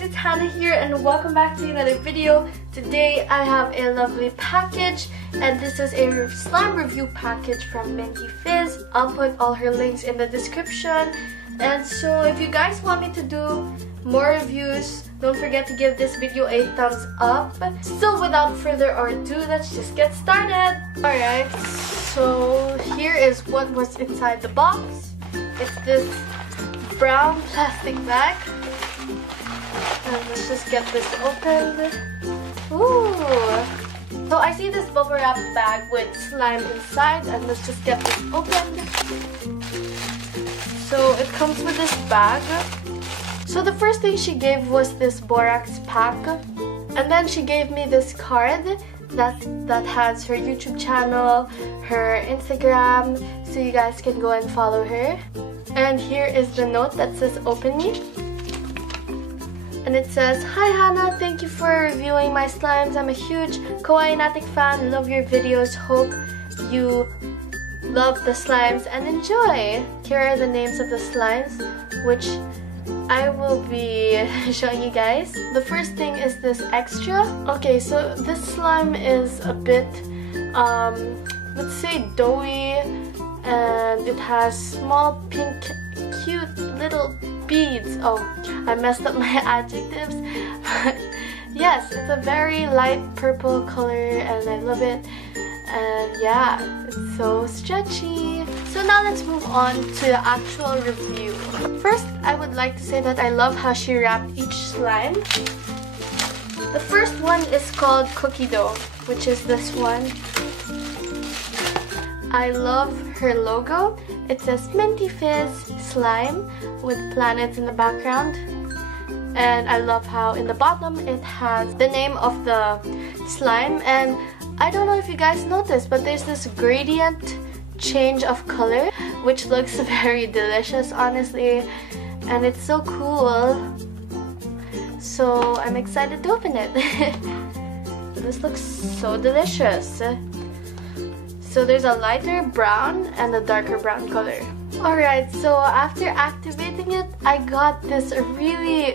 guys, it's Hannah here and welcome back to another video. Today I have a lovely package and this is a slime review package from Minty.Fizz. I'll put all her links in the description. And so if you guys want me to do more reviews, don't forget to give this video a thumbs up. So without further ado, let's just get started. Alright, so here is what was inside the box. It's this brown plastic bag. And let's just get this opened. Ooh! So I see this bubble wrap bag with slime inside, and let's just get this opened. So it comes with this bag. So the first thing she gave was this borax pack, and then she gave me this card that has her YouTube channel, her Instagram, so you guys can go and follow her. And here is the note that says "Open Me." And it says, "Hi Hannah, thank you for reviewing my slimes. I'm a huge Kawaiinatics fan. Love your videos. Hope you love the slimes and enjoy." Here are the names of the slimes, which I will be showing you guys. The first thing is this extra. Okay, so this slime is a bit, let's say doughy, and it has small pink, cute little beads. Oh, I messed up my adjectives. But yes, it's a very light purple color and I love it. And yeah, it's so stretchy. So now let's move on to the actual review. First, I would like to say that I love how she wrapped each slime. The first one is called Cookie Dough, which is this one. I love her logo. It says Minty.Fizz slime with planets in the background. And I love how in the bottom it has the name of the slime. And I don't know if you guys noticed, but there's this gradient change of color, which looks very delicious, honestly. And it's so cool. So I'm excited to open it. This looks so delicious. So there's a lighter brown and a darker brown color. Alright, so after activating it, I got this really,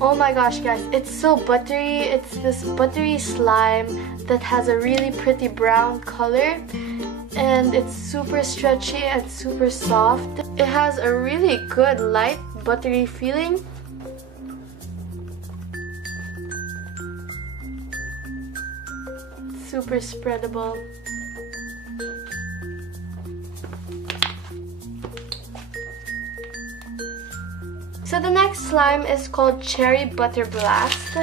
oh my gosh guys, it's so buttery. It's this buttery slime that has a really pretty brown color. And it's super stretchy and super soft. It has a really good light buttery feeling. Super spreadable. So the next slime is called Cherry Butter Blast,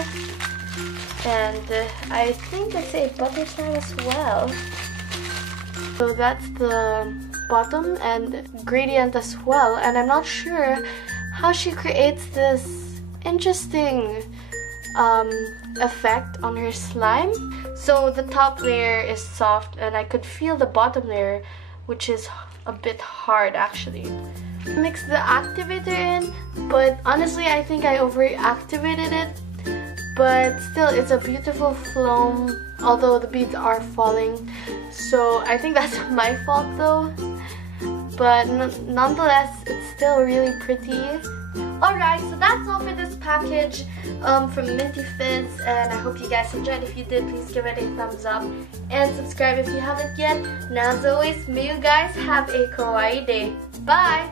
and I think it's a butter slime as well. So that's the bottom and gradient as well, and I'm not sure how she creates this interesting effect on her slime. So the top layer is soft and I could feel the bottom layer, which is a bit hard actually. Mix the activator in, but honestly I think I over-activated it. But still, it's a beautiful foam, although the beads are falling. So I think that's my fault though. But nonetheless, it's still really pretty. Alright, so that's all for this package from Minty.Fizz, and I hope you guys enjoyed. If you did, please give it a thumbs up and subscribe if you haven't yet. And as always, may you guys have a kawaii day. Bye!